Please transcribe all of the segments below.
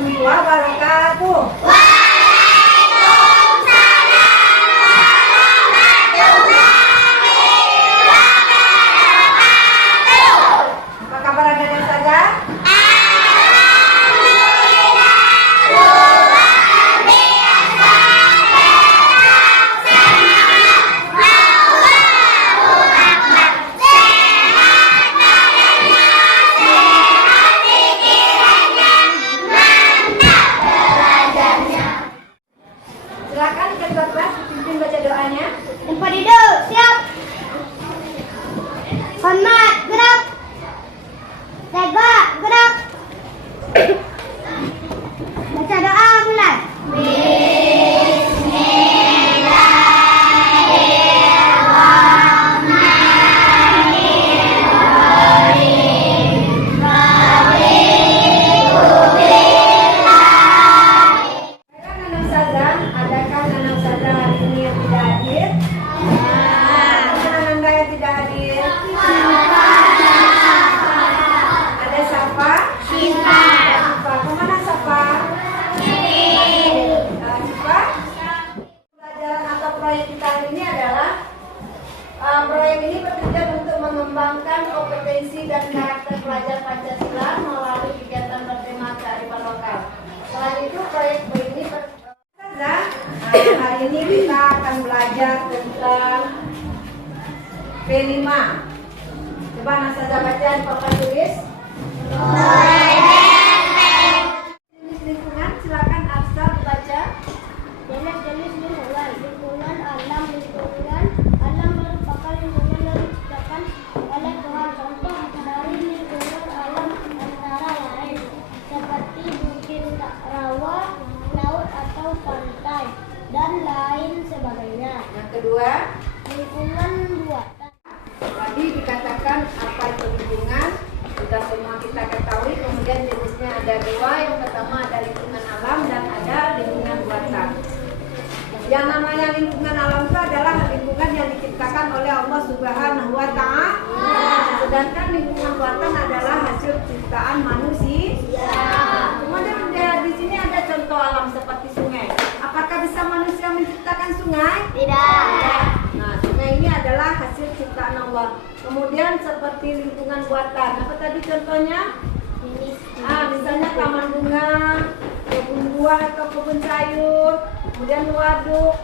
warahmatullahi wabarakatuh. Apa kabar adik-adik saja? Silakan ketua kelas dipimpin baca doanya. Tempat duduk, siap. Hormat, gerak. Tegak, gerak. Baca doa mulai. Adakah Nana Ustazah hari ini yang tidak hadir? Mana Nanda yang tidak hadir? Ada Safa? Siva. Kemana Safa? Siva. Pelajaran atau proyek kita hari ini adalah proyek ini bertujuan untuk mengembangkan kompetensi dan karakter pelajar Pancasila melalui kegiatan bertema kearifan lokal. Selain itu proyek ini hari ini kita akan belajar tentang P5. Coba Nasaza baca, Papa tulis. Jenis lingkungan, silakan Afsal baca. Jenis-jenis lingkungan. Lingkungan alam. Lingkungan alam merupakan lingkungan yang diciptakan oleh Tuhan. Contoh dari lingkungan alam antara lain seperti bukit rawa, laut atau pantai, dan lain sebagainya. Yang kedua, Lingkungan buatan. tadi dikatakan apa itu lingkungan, sudah semua kita ketahui. Kemudian jenisnya ada dua. Yang pertama ada lingkungan alam dan ada lingkungan buatan. Yang namanya lingkungan alam itu adalah lingkungan yang diciptakan oleh Allah Subhanahu wa Ta'ala. Sedangkan lingkungan buatan adalah hasil ciptaan manusia. Kemudian di sini ada contoh alam seperti sungai. Apakah bisa manusia menciptakan sungai? Tidak. Nah, sungai ini adalah hasil ciptaan Allah. Kemudian seperti lingkungan buatan. Apa tadi contohnya? Misalnya taman bunga, kebun buah atau kebun sayur, kemudian waduk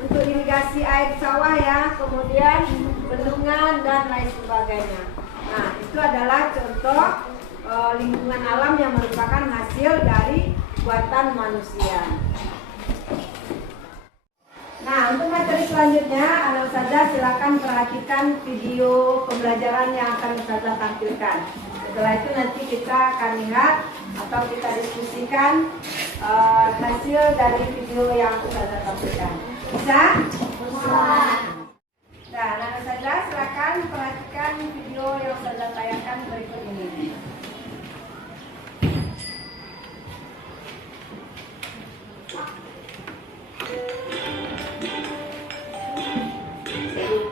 untuk irigasi air sawah ya, kemudian bendungan dan lain sebagainya. Nah, itu adalah contoh lingkungan alam yang merupakan hasil dari buatan manusia. Nah, untuk materi selanjutnya, anak Ustazah silakan perhatikan video pembelajaran yang akan Ustazah tampilkan. Setelah itu nanti kita akan lihat atau kita diskusikan hasil dari video yang Ustazah tampilkan. Bisa? Nah, anak Ustazah silakan perhatikan video yang Ustazah tayangkan berikut ini.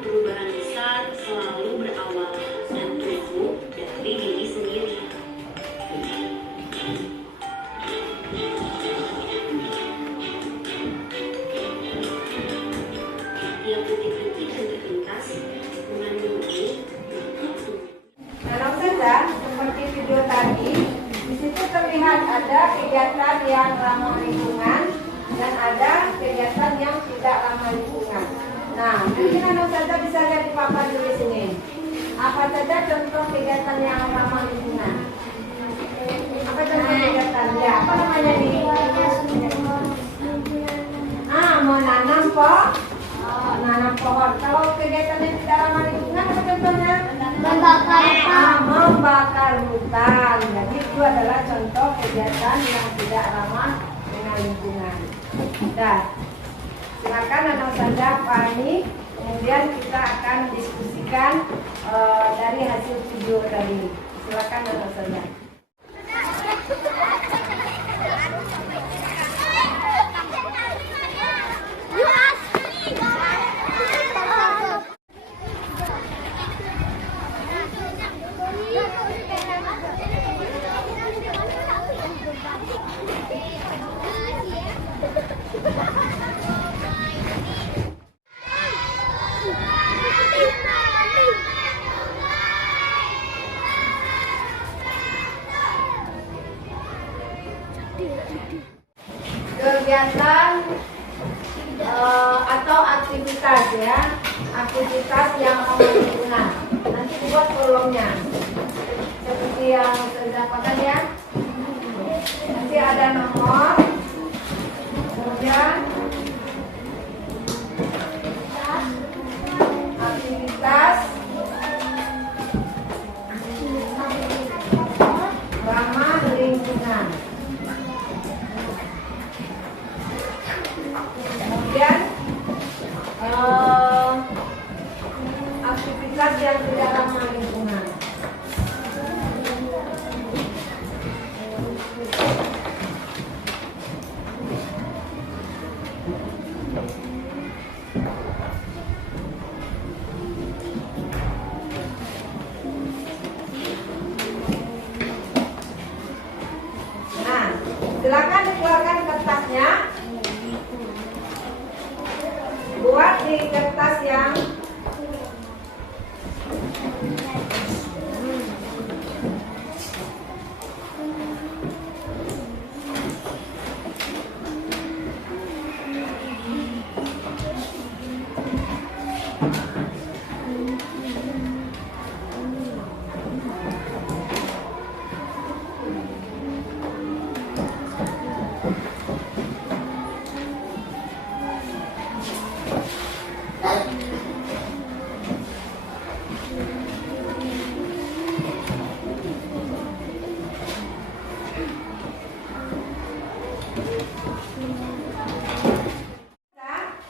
Perubahan besar selalu berawal dan tumbuh dari diri sendiri. Yang putih-putih dan berlintas mengandung Nah, Ustazah, seperti video tadi, di situ terlihat ada kegiatan yang ramah lingkungan dan ada kegiatan yang tidak ramah lingkungan. Nah, mungkin anak Ustazah bisa lihat di papan tulis ini. Apa saja contoh kegiatan yang ramah lingkungan? Apa contoh kegiatan? Ya, apa namanya nih? Menanam menanam pohon. Kalau kegiatan yang tidak ramah lingkungan, apa contohnya? Membakar hutan. Jadi itu adalah contoh kegiatan yang tidak ramah dengan lingkungan. Nah, silakan anak Ustazah pahami. Kemudian kita akan diskusikan dari hasil video tadi. Silakan anak Ustazah. kegiatan atau aktivitas ya, aktivitas yang ramah lingkungan. Nanti buat kolomnya seperti yang terdapatkan ya. Nanti ada nomor, kemudian aktivitas ramah lingkungan. Kemudian aktivitas yang tidak ramah lingkungan. Nah, silakan dikeluarkan kertasnya. Buat di kertas yang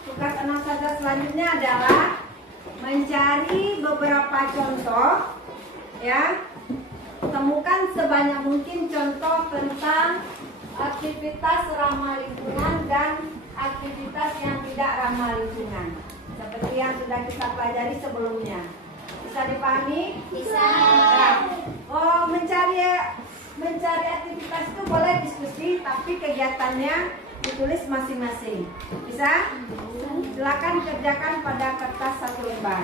tugas anak saja selanjutnya adalah mencari beberapa contoh ya. Temukan sebanyak mungkin contoh tentang aktivitas ramah lingkungan dan aktivitas yang tidak ramah lingkungan seperti yang sudah kita pelajari sebelumnya. Bisa dipahami? Bisa. Nah, mencari aktivitas itu boleh diskusi, tapi kegiatannya ditulis masing-masing. Bisa? Silakan kerjakan pada kertas 1 lembar.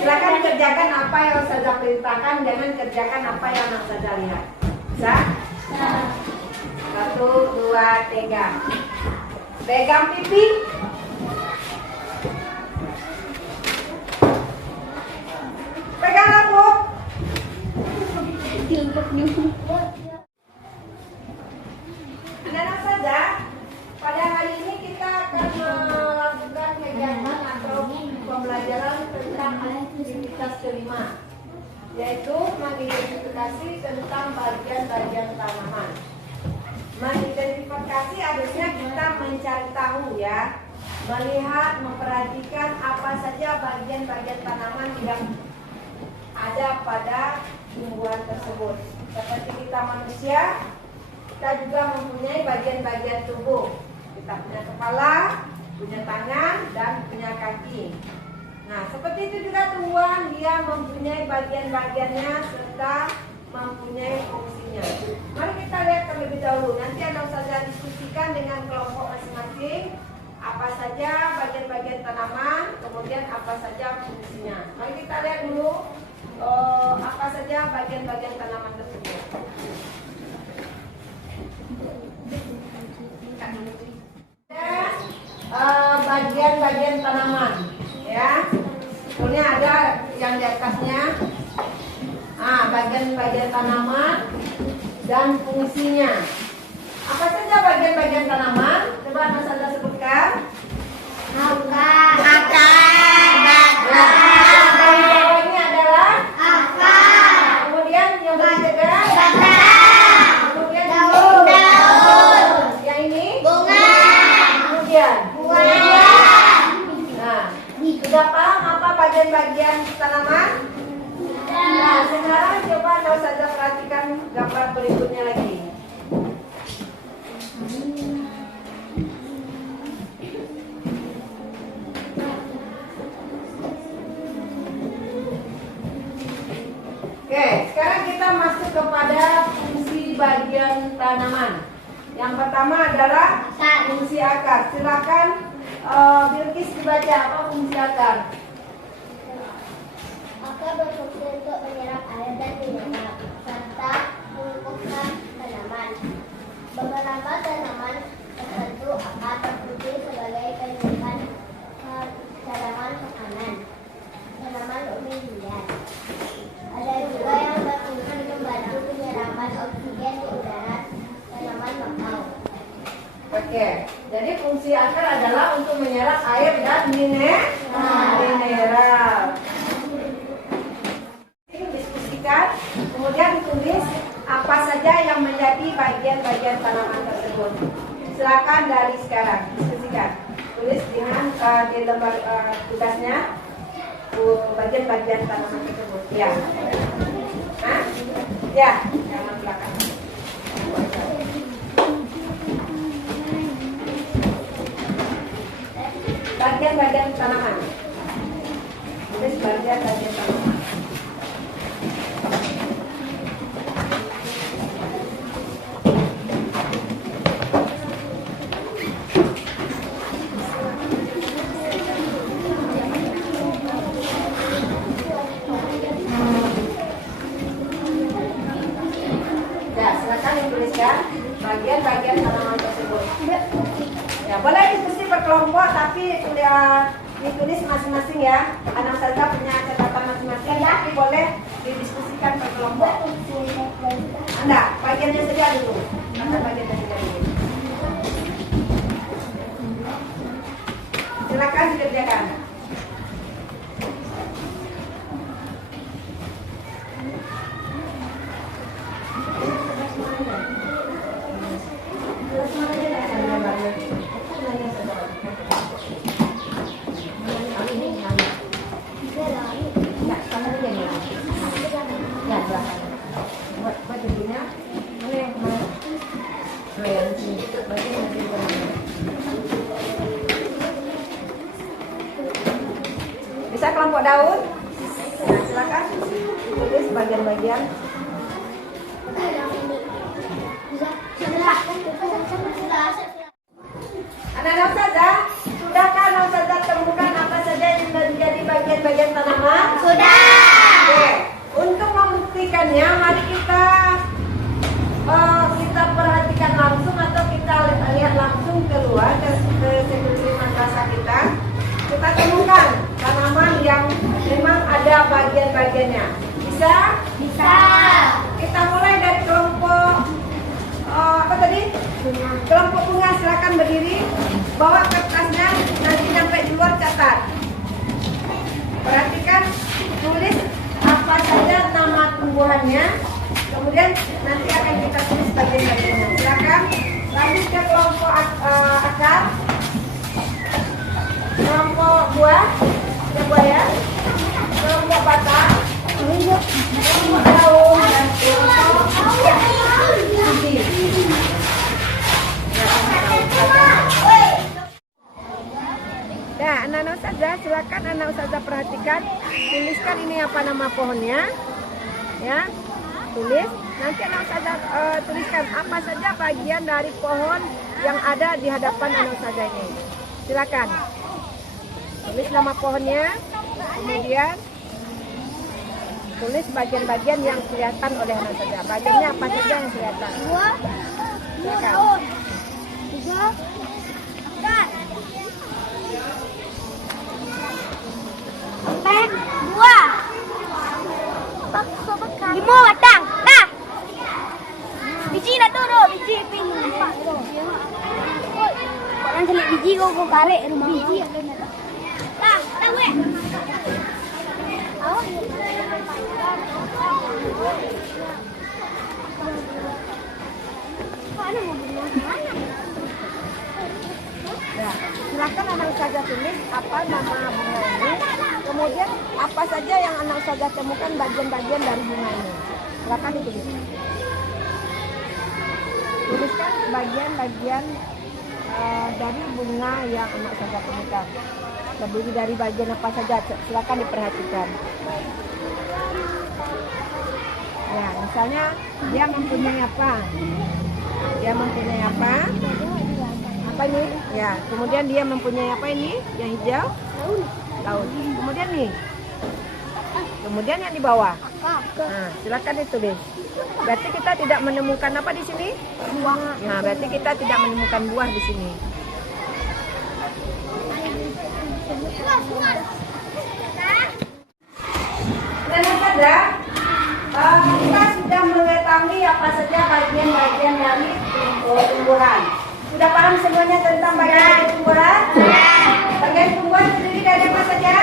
Silakan kerjakan apa yang saja perintahkan, jangan kerjakan apa yang anak saja lihat. Bisa? 1, 2, 3. Pegang pipi. Pegang rambut. Anak-anak saja, pada hari ini kita akan melakukan kegiatan atau pembelajaran tentang aktivitas kelima, yaitu mengidentifikasi tentang bagian-bagian tanaman. Mengidentifikasi harusnya kita mencari tahu ya, melihat, memperhatikan apa saja bagian-bagian tanaman yang ada pada tumbuhan tersebut. Seperti kita manusia, kita juga mempunyai bagian-bagian tubuh. Kita punya kepala, punya tangan, dan punya kaki. Nah, seperti itu juga tumbuhan, dia mempunyai bagian-bagiannya serta mempunyai fungsinya. Mari kita lihat terlebih dahulu. Nanti Anda saja diskusikan dengan kelompok masing-masing apa saja bagian-bagian tanaman, kemudian apa saja fungsinya. Mari kita lihat dulu apa saja bagian-bagian tanaman tersebut. Bagian-bagian tanaman ya, sebetulnya ada yang di atasnya. Bagian-bagian tanaman dan fungsinya. Apa saja bagian-bagian tanaman? Coba Mas Anda sebutkan. Akar, Ini adalah akar, kemudian yang berikutnya kemudian daun, yang ini bunga, kemudian buah. nah, sudah paham apa bagian-bagian tanaman? Nah, sekarang coba Anda saja perhatikan gambar berikutnya lagi. Oke, sekarang kita masuk kepada fungsi bagian tanaman. Yang pertama adalah fungsi akar. Silakan Bilkis dibaca apa fungsi akar. Akar berfungsi untuk menyerap air dan mineral serta mengukuhkan tanaman. Beberapa tanaman tertentu akar berfungsi sebagai penyimpan cadangan makanan, tanaman umumnya. Ada juga yang berfungsi membantu penyerapan oksigen di udara tanaman bakau. Oke, jadi fungsi akar adalah untuk menyerap air dan mineral. Diskusikan, kemudian tulis apa saja yang menjadi bagian-bagian tanaman tersebut. Silakan dari sekarang diskusikan. Tulis dengan di lembar tugasnya bagian-bagian tanaman tersebut. Ya. Hah? Ya, jangan belakang. Bagian-bagian tanaman. Tulis bagian-bagian tanaman. Bagian-bagian tanaman tersebut. Ya, boleh diskusi berkelompok tapi sudah ditulis masing-masing ya. Anak saja punya catatan masing-masing, tapi boleh didiskusikan berkelompok. Anda bagiannya saja dulu. Anda bagiannya saja dulu. Silakan dikerjakan. Bisa kelompok daun? Nah, silakan tulis bagian-bagian. Anak-anak saja, sudahkah anak saja temukan apa saja yang menjadi bagian-bagian tanaman? Sudah. Oke, untuk membuktikannya, mari kita perhatikan langsung atau kita lihat langsung keluar ke sekeliling madrasah kita. Kita temukan tanaman yang memang ada bagian-bagiannya. Bisa? Bisa. Kita mulai dari kelompok apa tadi? Kelompok bunga, silakan berdiri. Bawa kertasnya, nanti sampai di luar catat. Perhatikan, tulis apa saja nama tumbuhannya. Kemudian nanti akan kita tulis bagian-bagiannya. Silakan. Lanjut ke kelompok akar. Kelompok buah, ada buah ya. Kelompok batang, kelompok daun, dan kelompok biji. Nah, anak-anak ustazah, silakan anak ustazah perhatikan, tuliskan ini apa nama pohonnya, ya, tulis. Nanti anak ustazah tuliskan apa saja bagian dari pohon yang ada di hadapan anak ustazah ini. Silakan. Tulis nama pohonnya, kemudian tulis bagian-bagian yang kelihatan oleh anak saja. Bagiannya apa saja yang kelihatan? Dua Silakan. daun. Tiga akar. Empat buah. 5 batang. Nah. Biji nak tu doh, biji ping nampak tu. Orang selit biji kau karek rumah biji ada nak. Nah, tahu eh? Awak Ya, silakan anak ustazah tulis apa nama bunga ini. Kemudian apa saja yang anak ustazah temukan bagian-bagian dari bunga ini. Silakan ditulis. Tuliskan bagian-bagian dari bunga yang anak ustazah temukan. Terdiri dari bagian apa saja, silakan diperhatikan. Misalnya dia mempunyai apa? Dia mempunyai apa? Apa ini? Ya, kemudian dia mempunyai apa ini? Yang hijau? Daun. Kemudian nih. Kemudian yang di bawah. Nah, silakan ditulis. Berarti kita tidak menemukan apa di sini? Buah. Nah, berarti kita tidak menemukan buah di sini. Dan saja, kita sudah mengetahui apa saja bagian-bagian dari tumbuhan. Sudah paham semuanya tentang bagian tumbuhan? Bagian tumbuhan terdiri dari apa saja?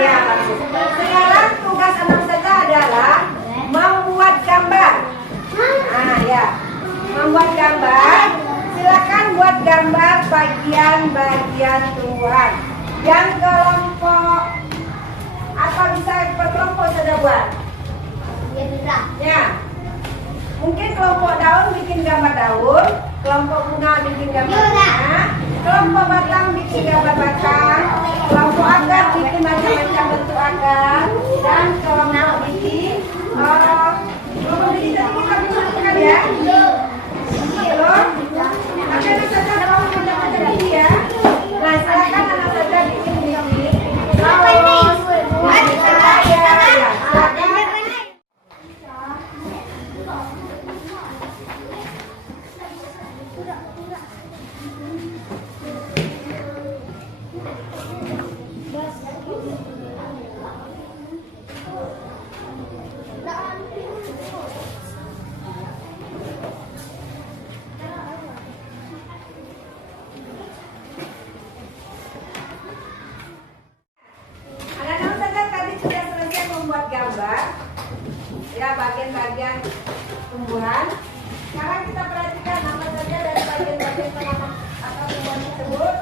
Iya, bagus. Sekarang tugas anak saja adalah membuat gambar. Nah, ya, membuat gambar. Silakan buat gambar bagian-bagian tumbuhan. Yang kelompok apa bisa berkelompok saja buat? Ya. Mungkin kelompok daun bikin gambar daun, kelompok bunga bikin gambar bunga, kelompok batang bikin gambar batang, kelompok akar bikin macam-macam bentuk akar, dan kelompok bikin kelompok bikin tadi kita bisa ya. Belum? Ada anak saja kalau macam-macam ini ya. Nah, silakan anak saja bikin di sini. Anak-anak saja tadi sudah selesai membuat gambar ya bagian-bagian tumbuhan. Sekarang kita perhatikan apa saja dari bagian-bagian tanaman atau tumbuhan tersebut.